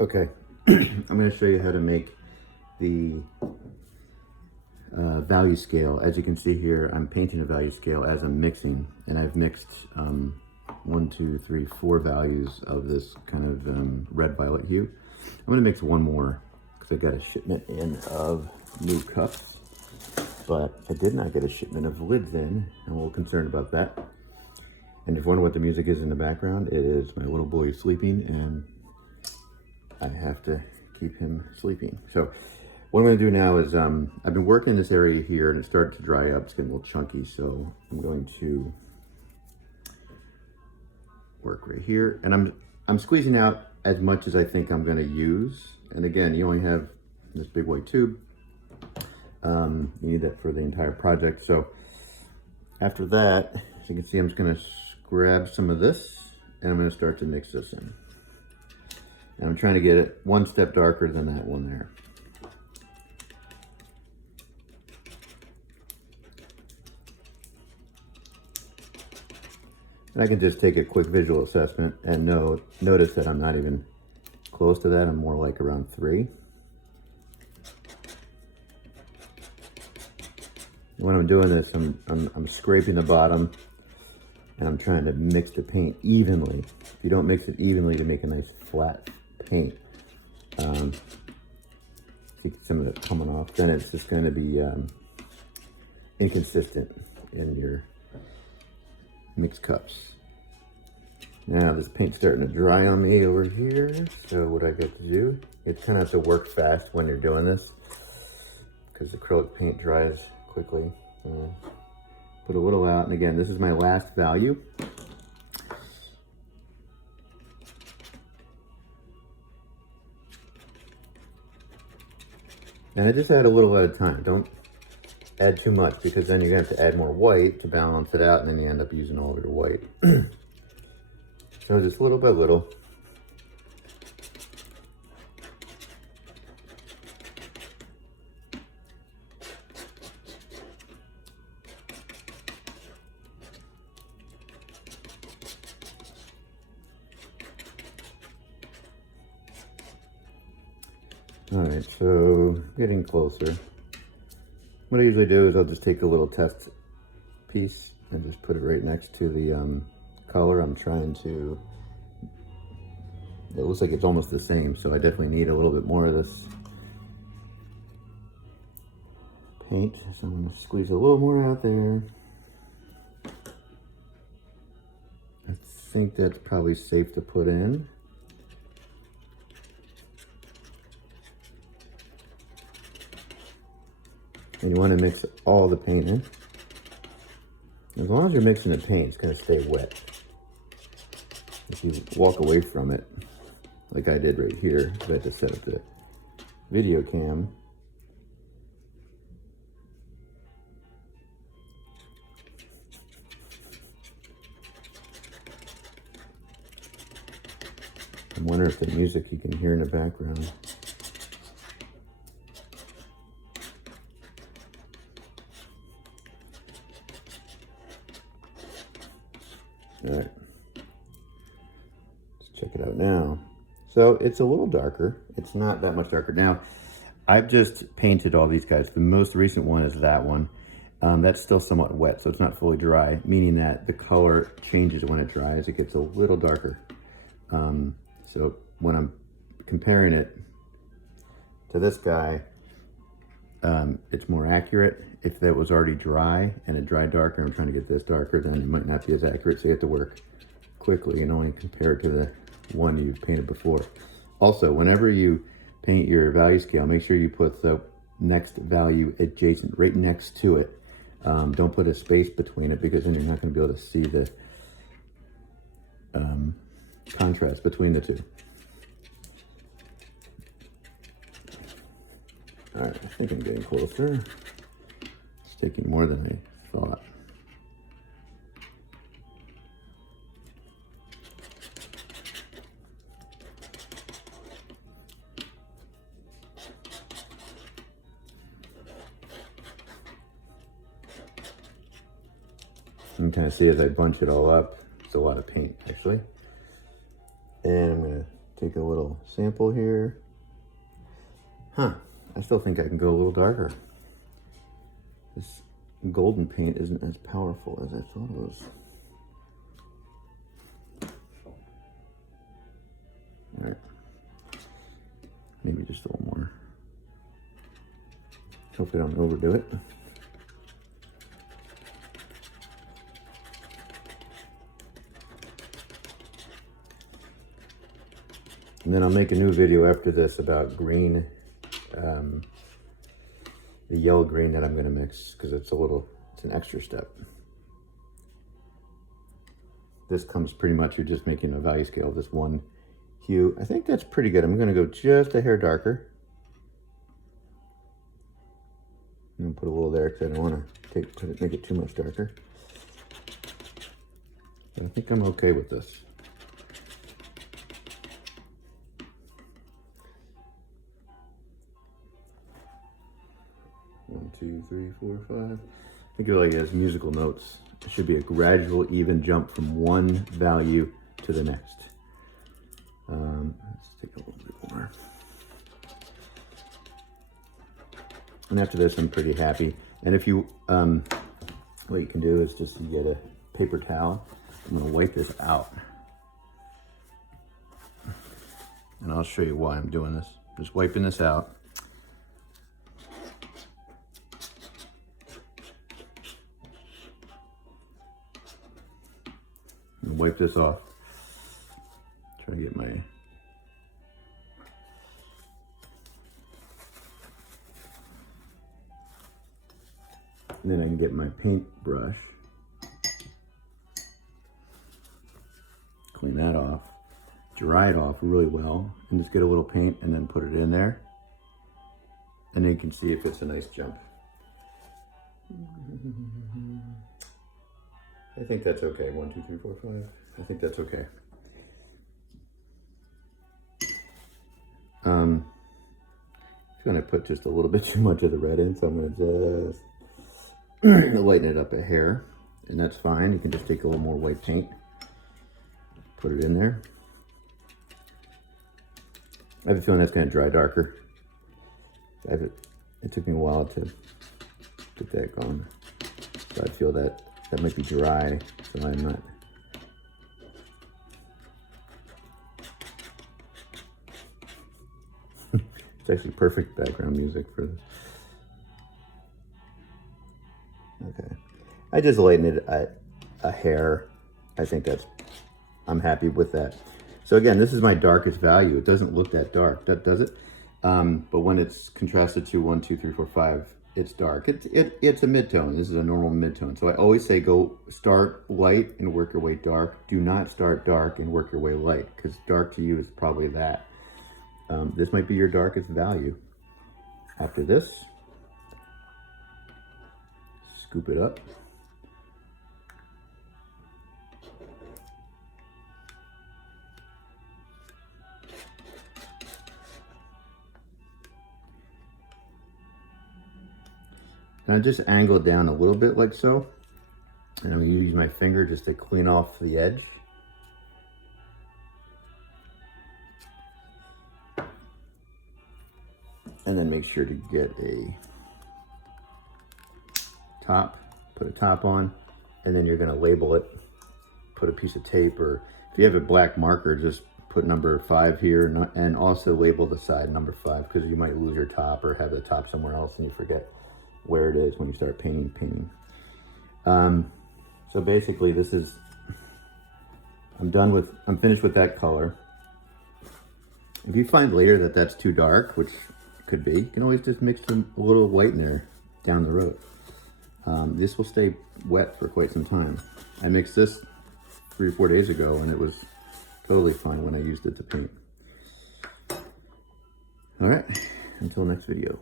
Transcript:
Okay, I'm going to show you how to make the value scale. As you can see here, I'm painting a value scale as I'm mixing, and I've mixed 1, 2, 3, 4 values of this kind of red-violet hue. I'm going to mix one more because I got a shipment in of new cups, but I did not get a shipment of lids in. I'm a little concerned about that. And if you wonder what the music is in the background, it is my little boy sleeping, and I have to keep him sleeping. So what I'm going to do now is I've been working in this area here, and it started to dry up. It's getting a little chunky, so I'm going to work right here, and I'm squeezing out as much as I think I'm going to use. And again, you only have this big white tube. You need that for the entire project. So after that, as you can see, I'm just going to grab some of this, and I'm going to start to mix this in. And I'm trying to get it one step darker than that one there. And I can just take a quick visual assessment and notice that I'm not even close to that. I'm more like around 3. And when I'm doing this, I'm scraping the bottom, and I'm trying to mix the paint evenly. If you don't mix it evenly to make a nice flat paint, see some of it coming off, then it's just going to be inconsistent in your mixed cups. Now this paint's starting to dry on me over here, so what I got to do, it's kind of have to work fast when you're doing this because acrylic paint dries quickly. Put a little out, and again, this is my last value. And I just add a little at a time. Don't add too much, because then you're going to have to add more white to balance it out, and then you end up using all of your white. So just little by little. All right, so getting closer. What I usually do is I'll just take a little test piece and just put it right next to the color I'm trying to. It looks like it's almost the same, so I definitely need a little bit more of this paint. So I'm going to squeeze a little more out there. I think that's probably safe to put in. And you want to mix all the paint in. As long as you're mixing the paint, it's going to stay wet. If you walk away from it, like I did right here, because I had to set up the video cam, I wonder if the music you can hear in the background. All right, let's check it out now. So it's a little darker. It's not that much darker. Now, I've just painted all these guys. The most recent one is that one. That's still somewhat wet, so it's not fully dry, meaning that the color changes when it dries. It gets a little darker. So when I'm comparing it to this guy, it's more accurate. If that was already dry and it dried darker, I'm trying to get this darker, then it might not be as accurate, so you have to work quickly and only compare it to the one you've painted before. Also, whenever you paint your value scale, make sure you put the next value adjacent, right next to it. Don't put a space between it, because then you're not going to be able to see the contrast between the two. All right, I think I'm getting closer. It's taking more than I thought. You can kind of see as I bunch it all up, it's a lot of paint actually. And I'm going to take a little sample here. Huh, I still think I can go a little darker. This golden paint isn't as powerful as I thought it was. All right, maybe just a little more. Hope I don't overdo it. And then I'll make a new video after this about green, the yellow green that I'm gonna mix, because it's an extra step. This comes pretty much, you're just making a value scale of this one hue. I think that's pretty good. I'm gonna go just a hair darker. I'm gonna put a little there because I don't wanna make it too much darker. But I think I'm okay with this. 1, 2, 3, 4, 5. Think of it like as musical notes. It should be a gradual, even jump from one value to the next. Let's take a little bit more. And after this, I'm pretty happy. And if you, what you can do is just get a paper towel. I'm gonna wipe this out. And I'll show you why I'm doing this. Just wiping this out. And wipe this off. Try to get my and then I can get my paintbrush, clean that off, dry it off really well, and just get a little paint and then put it in there. And then you can see if it's a nice jump. I think that's okay. 1, 2, 3, 4, 5. I think that's okay. I'm gonna put just a little bit too much of the red in, so I'm gonna just lighten it up a hair, and that's fine. You can just take a little more white paint, put it in there. I have a feeling that's gonna dry darker. It took me a while to get that going, so I feel that might be dry, so I'm not. It's actually perfect background music for this. Okay, I just lightened it a hair. I think I'm happy with that. So again, this is my darkest value. It doesn't look that dark, does it? But when it's contrasted to 1, 2, 3, 4, 5, it's dark. It's a midtone. This is a normal midtone. So I always say go start light and work your way dark. Do not start dark and work your way light, because dark to you is probably that. This might be your darkest value. After this, scoop it up. Now just angle it down a little bit like so. And I'm gonna use my finger just to clean off the edge. And then make sure to get a top, put a top on, and then you're gonna label it, put a piece of tape, or if you have a black marker, just put number 5 here, and also label the side number 5, because you might lose your top or have the top somewhere else and you forget where it is when you start painting. So basically this is, I'm finished with that color. If you find later that that's too dark, which could be, you can always just mix a little white in there down the road. This will stay wet for quite some time. I mixed this 3 or 4 days ago and it was totally fine when I used it to paint. All right, until next video.